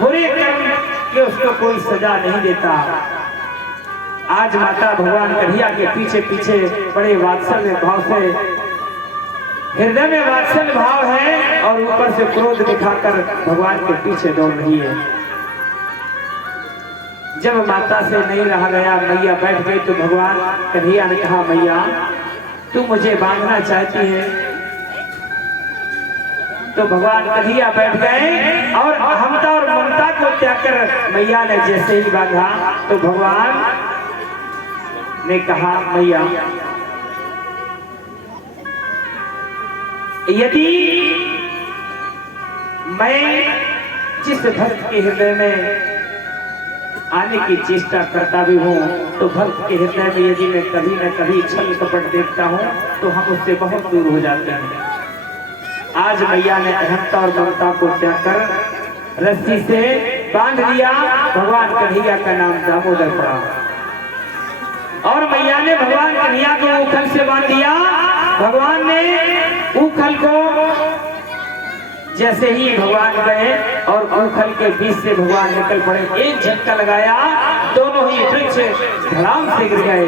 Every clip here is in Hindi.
बुरे कर्म के उसको कोई सजा नहीं देता। आज माता भगवान कन्हैया के पीछे पीछे बड़े वात्सल्य भाव से, हृदय में वात्सल्य भाव है और ऊपर से क्रोध दिखाकर भगवान के पीछे दौड़ रही है। जब माता से नहीं रहा गया, मैया बैठ गई तो भगवान कन्हैया ने कहा, मैया तू मुझे बांधना चाहती है? तो भगवान कन्हैया बैठ गए और अहमता और ममता को त्याग कर मैया ने जैसे ही बांधा तो भगवान ने कहा, मैया यदि मैं जिस भक्त के हृदय में आने की चेष्टा करता भी हूँ तो भक्त के हृदय में यदि मैं कभी न कभी छल कपट देखता हूँ तो हम उससे बहुत दूर हो जाते हैं। आज मैया ने अहमता और ममता को त्याग कर रस्सी से बांध लिया। भगवान कन्हैया का नाम दामोदर पड़ा और मैया ने भगवान कन्हैया को उखल से बांध दिया। भगवान ने उखल को जैसे ही भगवान गए और उखल के बीच से भगवान निकल पड़े, एक झटका लगाया, दोनों ही वृक्ष धड़ाम से गिर गए।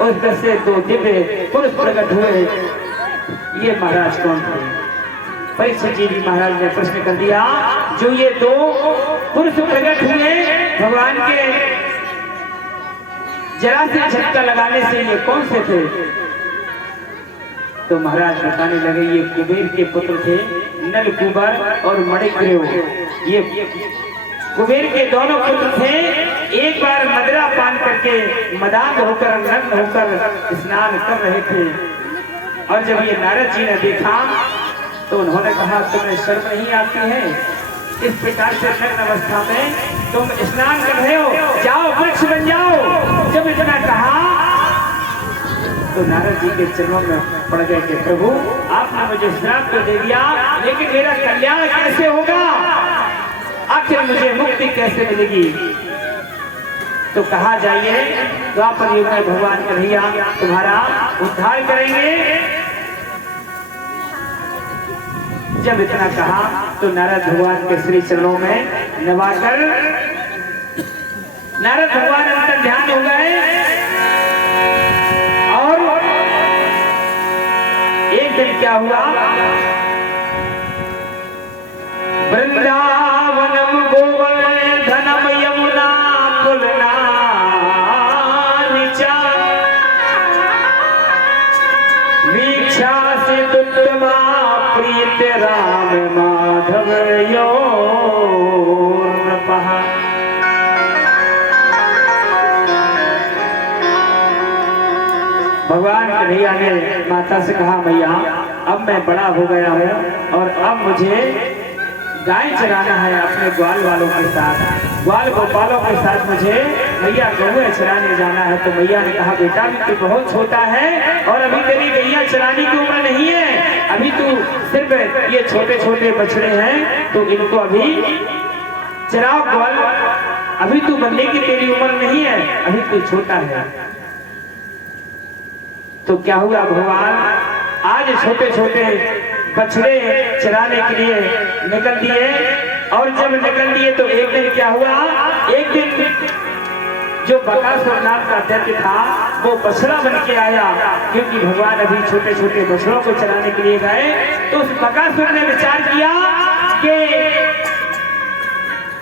उस से दो दिव्य पुरुष प्रकट हुए। ये महाराज कौन थे? परीक्षित जी महाराज ने प्रश्न कर दिया, जो ये दो पुरुष प्रकट हुए भगवान के जरा से झटका लगाने से, ये कौन से थे? तो महाराज बताने लगे, ये कुबेर के पुत्र थे, नल कुबर और मणिग्रीव। ये कुबेर के दोनों पुत्र थे। एक बार मदिरा पान करके मदान होकर नग्न होकर स्नान कर रहे थे और जब ये नारद जी ने देखा तो उन्होंने कहा, तुम्हें शर्म नहीं आती है? इस प्रकार से नग्न अवस्था में तुम स्नान कर रहे हो, जाओ वृक्ष बन जाओ। जब इतना कहा तो नारद जी के चरणों में पड़ गए कि प्रभु आपने मुझे श्राप तो दे दिया, लेकिन मेरा कल्याण कैसे होगा? आखिर मुझे मुक्ति कैसे मिलेगी? तो कहा, जाइए द्वापर युग में भगवान कन्हैया तुम्हारा उद्धार करेंगे। जब इतना कहा तो नारद भगवान के श्री चरणों में नवाकर नारद भगवान अंतर ध्यान हो गए। एक दिन क्या हुआ, वृंदावनम गोवर्धनम यमुना पुलना वीक्षा से उत्तमा प्रीत राम माधव योर्नपः। भगवान कन्हैया ने माता से कहा, मैया अब मैं बड़ा हो गया हूँ और अब मुझे गाय चराना है अपने ग्वाल वालों के साथ, ग्वाल गोपालों के साथ मुझे मैया गौएं चराने जाना है। तो मैया ने कहा, बेटा अभी तू बहुत छोटा है और अभी तेरी गैया चराने की उम्र नहीं है, अभी तू सिर्फ ये छोटे छोटे बछड़े हैं तो इनको अभी चराओ ग्वाल, अभी तू बनने की तेरी उम्र नहीं है, अभी तू छोटा है। तो क्या हुआ, भगवान आज छोटे छोटे बछड़े चराने के लिए निकल दिए और जब निकल दिए तो एक दिन क्या हुआ, एक दिन जो बकासुर नाम का दैत्य था वो बछड़ा बन के आया, क्योंकि भगवान अभी छोटे छोटे बछड़ों को चराने के लिए गए। तो उस बकासुर ने विचार किया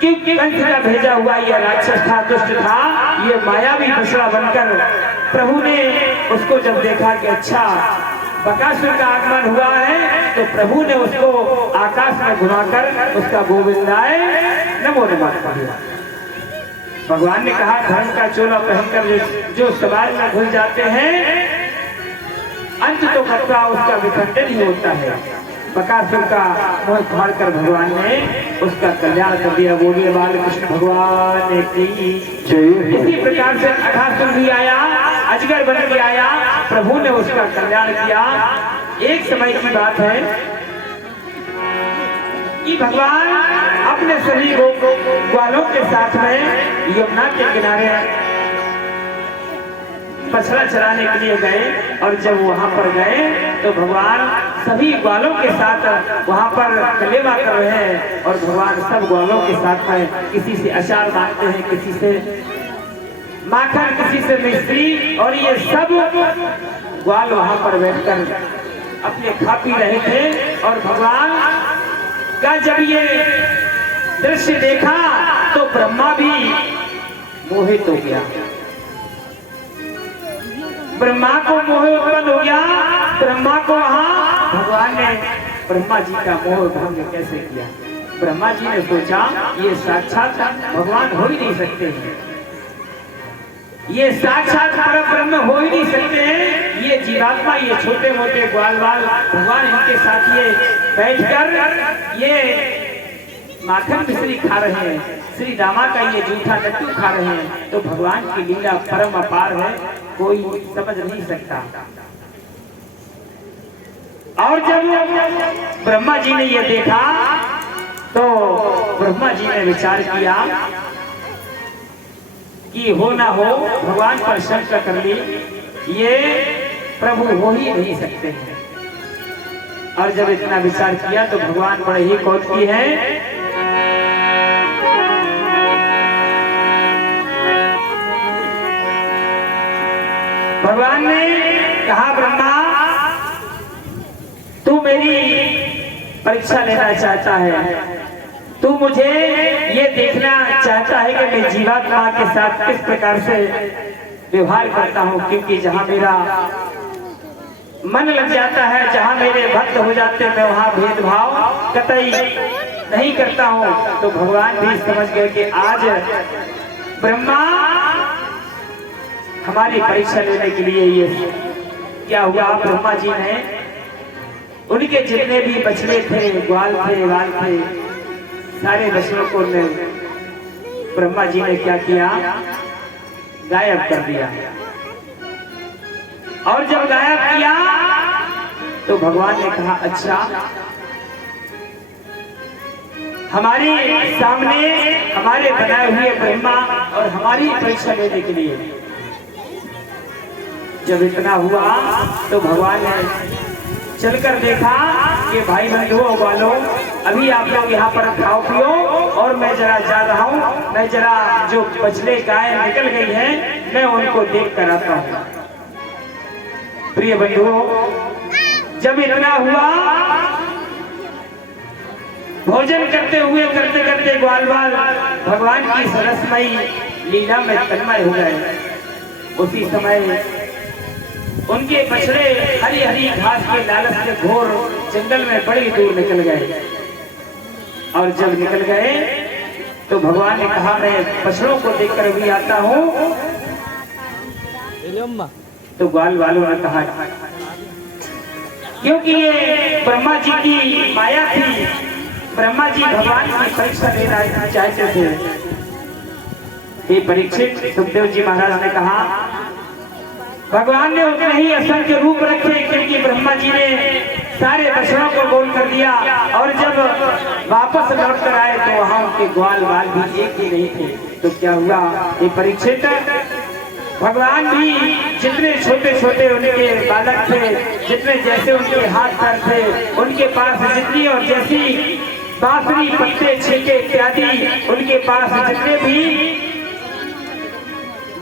कि कंस का भेजा हुआ यह राक्षस था, दुष्ट था, ये मायावी बछड़ा बनकर प्रभु ने उसको जब देखा कि अच्छा बकासुर का आगमन हुआ है तो प्रभु ने उसको आकाश में घुमाकर उसका गोविंदाय नमो नमः कहा। भगवान ने कहा, धर्म का चोला पहनकर जो समाज में घुस जाते हैं अंत तो खतरा उसका विखंडन ही होता है। बकासुर का मुंह फाड़ कर भगवान ने उसका कल्याण कर दिया। बोलिए बालकृष्ण भगवान की जय। इसी प्रकार से अघासुर भी आया, अजगर बन के आया, प्रभु ने उसका कल्याण किया। एक समय की बात है कि भगवान अपने सभी ग्वालों के साथ में यमुना के किनारे बछड़ा चराने के लिए गए और जब वहां पर गए तो भगवान सभी ग्वालों के साथ वहां पर कलेवा कर रहे हैं और भगवान सब ग्वालों के साथ में किसी से अचार मांगते हैं, किसी से माखन, किसी से मिश्री, और ये सब ग्वाल वहां पर बैठकर अपने खा पी रहे थे। और भगवान का जब ये दृश्य देखा तो ब्रह्मा भी मोहित हो गया, ब्रह्मा को मोह उत्पन्न हो गया। ब्रह्मा को वहां भगवान ने ब्रह्मा जी का मोह भंग कैसे किया। ब्रह्मा जी ने सोचा ये साक्षात भगवान हो ही नहीं सकते हैं, ये साक्षात परब्रह्म हो ही नहीं सकते हैं, ये जीवात्मा, ये छोटे मोटे ग्वाल बाल भगवान इनके साथ ये बैठकर ये माखन मिश्री खा रहे हैं, श्री रामा का ये जूठा लड्डू खा रहे हैं। तो भगवान की लीला परम अपार है, कोई समझ नहीं सकता। और जब ब्रह्मा जी ने ये देखा तो ब्रह्मा जी ने विचार किया कि हो ना हो भगवान पर शंका कर ली, ये प्रभु हो ही नहीं सकते हैं। और जब इतना विचार किया तो भगवान बड़े ही कौतुकी है। भगवान ने कहा ब्रह्मा तू मेरी परीक्षा लेना चाहता है, तू मुझे ये देखना चाहता है कि मैं जीवात्मा के साथ किस प्रकार से व्यवहार करता हूँ, क्योंकि जहाँ मेरा मन लग जाता है, जहाँ मेरे भक्त हो जाते हैं, मैं वहाँ भेदभाव कतई नहीं करता हूँ। तो भगवान भी समझ गए कि आज ब्रह्मा हमारी परीक्षा लेने के लिए ये क्या हुआ। ब्रह्मा जी ने उनके जितने भी बछड़े थे, ग्वाल थे, वाल थे, सारे बछड़ों को ब्रह्मा जी ने क्या किया, गायब कर दिया। और जब गायब किया तो भगवान ने कहा अच्छा, हमारे सामने हमारे बनाए हुए ब्रह्मा और हमारी परीक्षा लेने के लिए जब इतना हुआ तो भगवान ने चलकर देखा कि भाई बंधुओं वालों, अभी आप लोग यहाँ पर खाओ पियो और मैं जरा जा रहा हूँ, मैं जरा जो बछड़े गाय निकल गई है मैं उनको देख कर आता हूँ। प्रिय बंधुओं, जब इतना हुआ भोजन करते हुए करते करते ग्वाल बाल भगवान की सरसमयी लीला में तन्मय हो गए। उसी समय उनके बछड़े हरी हरी घास के लालच से घोर जंगल में बड़ी दूर निकल गए। और जब निकल गए तो भगवान ने कहा मैं बछड़ों को देखकर भी आता हूँ। तो ग्वाल वालों ने कहा क्योंकि ये ब्रह्मा जी की माया थी, ब्रह्मा जी भगवान की परीक्षा लेना चाहते थे। ये परीक्षित सुखदेव जी महाराज ने कहा भगवान ने उतने ही असंख्य रूप रखे, क्योंकि ब्रह्मा जी ने सारे बछड़ों को गोल कर दिया। और जब वापस लौट कर आए तो वहां उनके ग्वाल बाल भी एक ही नहीं थे। तो क्या हुआ, ये परीक्षित भगवान भी जितने छोटे छोटे उनके बालक थे, जितने जैसे उनके हाथ पैर थे, उनके पास जितनी और जैसी बांसुरी पत्ते छींके इत्यादि उनके पास जितने भी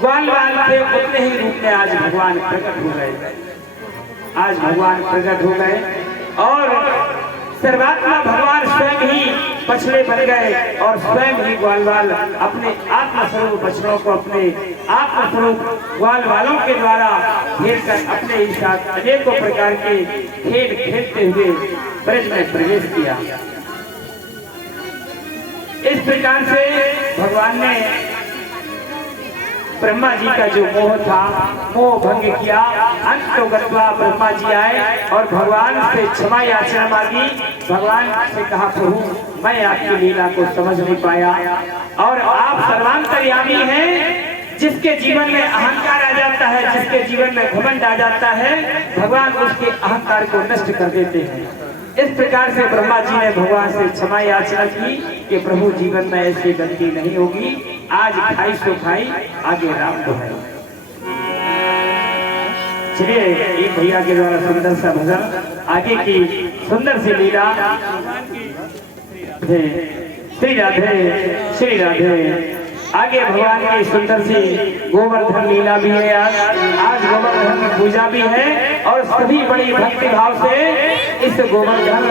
ग्वाल बाल थे, उतने ही रूप में आज भगवान प्रकट हो गए। आज भगवान प्रकट हो गए और सर्वात्मा भगवान स्वयं ही बछड़े बन गए और स्वयं ही ग्वाल बाल अपने आत्मस्वरूप बछड़ों को अपने आत्मस्वरूप ग्वाल बालों के द्वारा घेर कर अपने ही साथ अनेकों प्रकार के खेल खेलते हुए ब्रज में प्रवेश किया। इस प्रकार से भगवान ने ब्रह्मा जी का जो मोह था मोह भंग किया। अंत तो गत्वा ब्रह्मा जी आए और भगवान से क्षमा याचना मांगी। भगवान से कहा प्रभु मैं आपकी लीला को समझ नहीं पाया और आप सर्वांतर्यामी हैं। जिसके जीवन में अहंकार आ जाता है, जिसके जीवन में घमंड आ जाता है, भगवान उसके अहंकार को नष्ट कर देते हैं। इस प्रकार से ब्रह्मा जी ने भगवान से क्षमा याचना की कि प्रभु जीवन में ऐसी गलती नहीं होगी। आज खाई सो खाई, आगे राम दुहाई। चलिए एक भैया के द्वारा सुंदर सा भजन, आगे की सुंदर सी लीला। श्री राधे श्री राधे। आगे भगवान की सुंदर सी गोवर्धन लीला भी है। आज गोवर्धन में पूजा भी है और सभी बड़ी भक्ति भाव से इस गोवर्धन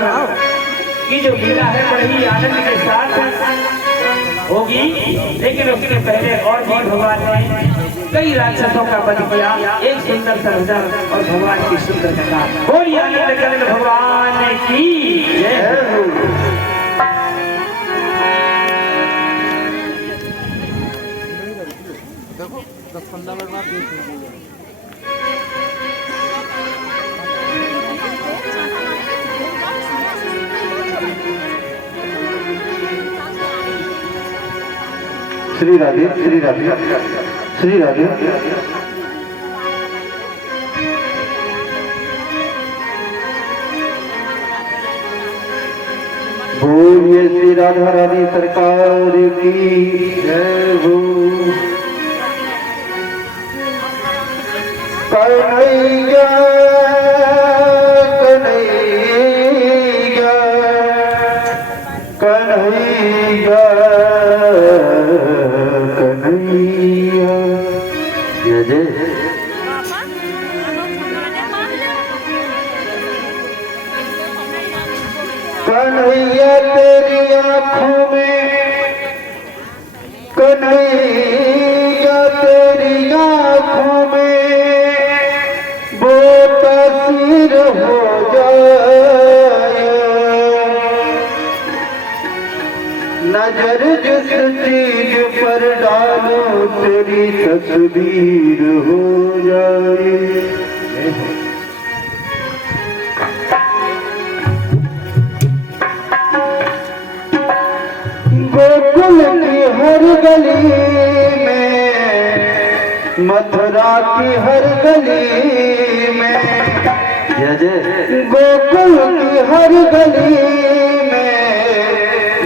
की जो लीला है बड़ी आनंद के साथ होगी। लेकिन उसके पहले और भी भगवान ने कई राक्षसों का वध किया। एक सुंदर सा भजन और भगवान की सुंदर कथा। बोलिए आनंद करण भगवान की जय हो। देखो 10-15 मिनट बाद देख श्री राधे श्री राधे श्री राधे। बोलिए श्री राधा रानी सरकार की जय हो। कन्हैया कन्हैया कन्हैया कन्हैया जय जय। कन्हैया तेरी आँखों में, कन्हैया तेरी आँखों में वो तासीर हो जाए। नजर जिस चीज पर डालो तेरी तस्वीर हो जाए। गोकुल की हर गली में, मथुरा की हर गली में, जय जय। गोकुल की हर गली में,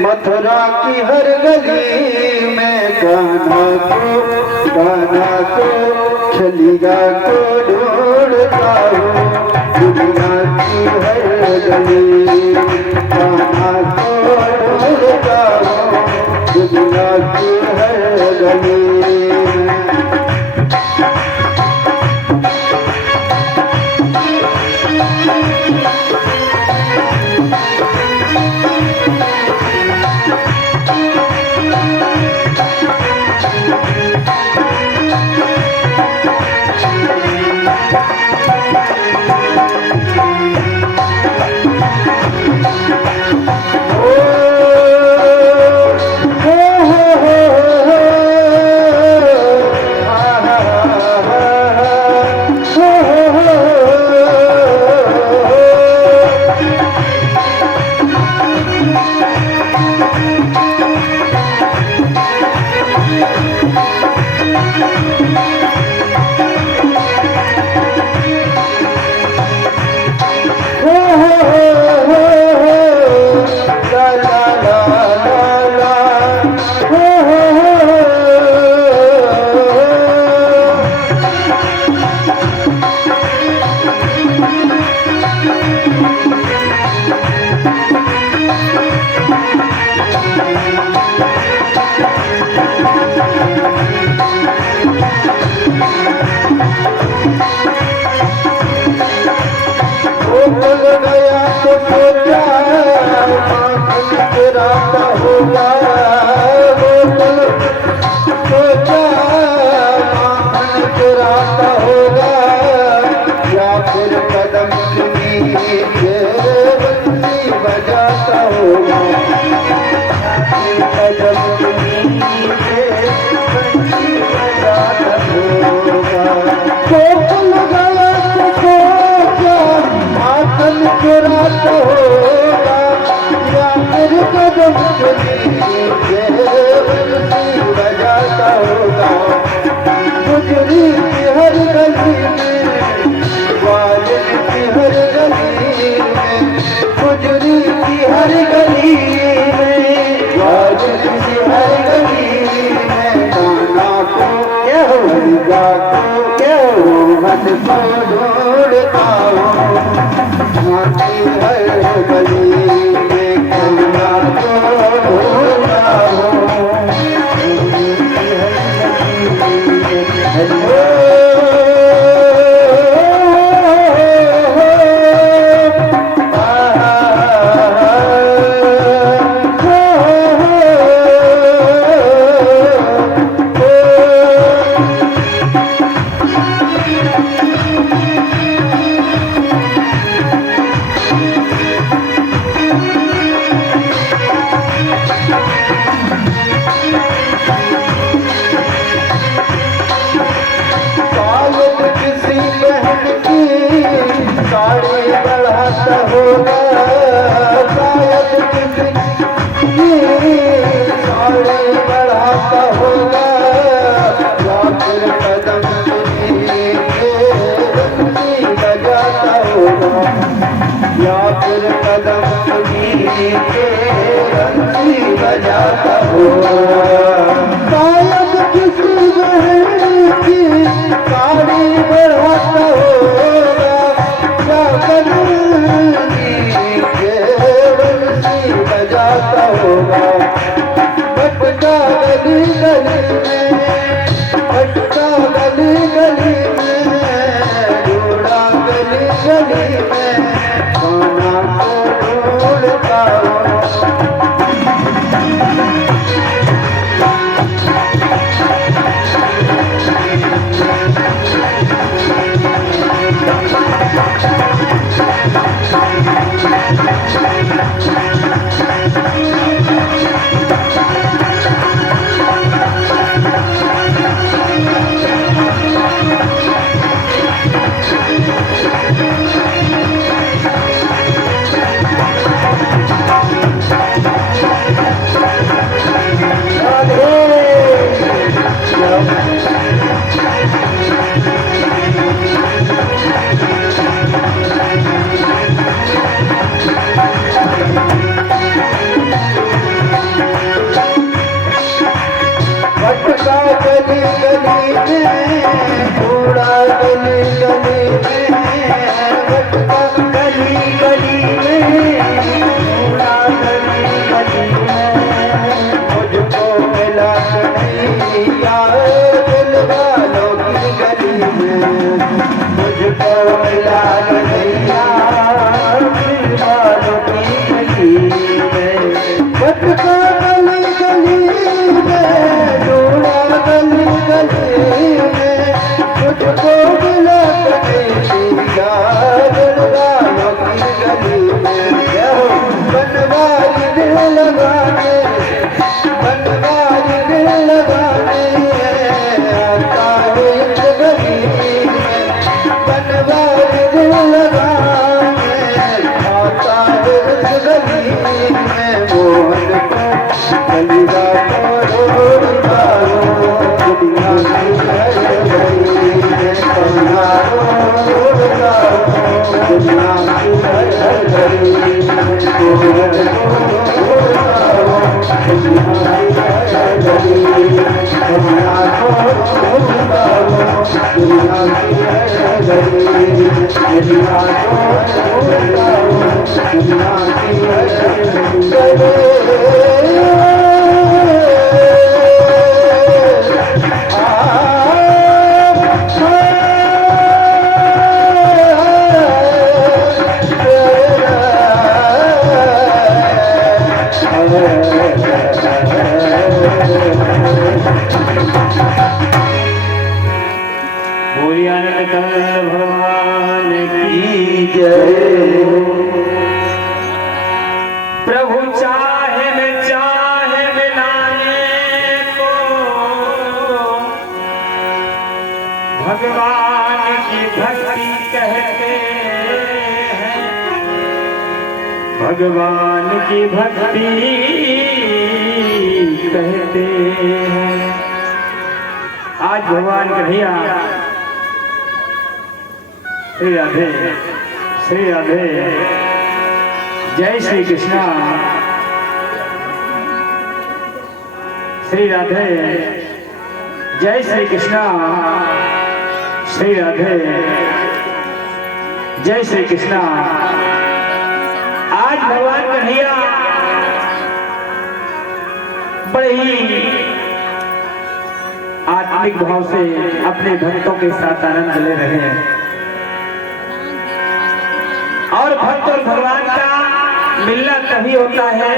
मथुरा की हर गली में कान्हा को छलिया को ढूंढता हूँ दुनिया की हर गली। कान्हा को ढूंढता हूँ दुनिया की हर गली। मन को गली में कान्हा को ढूंढता भटका गली गली में थोड़ा गली गली में भटका गली गली में थोड़ा गली गली में मुझको मिला नहीं यार दिल वालों की गली में मुझको मिला नहीं यार दिल वालों की गली में भटका गली गली मुझको मिला गली में बनवारी दिल लगाने बनवारी दिल लगाने आता है इस गली में बनवारी दिल लगाने आता है इस गली में मोहन को गलीदा को रोड़ता दुनिया की भगवान की जय। प्रभु चाहे मिलाने को भगवान की भक्ति कहते हैं भगवान की भक्ति कहते हैं। आज भगवान कन्हैया श्री राधे श्री राधे जय श्री कृष्णा श्री राधे जय श्री कृष्णा श्री राधे जय श्री कृष्णा। आज भगवान कन्हैया बड़े ही आत्मिक भाव से अपने भक्तों के साथ आनंद ले रहे हैं और भक्त और भगवान का मिलना तभी होता है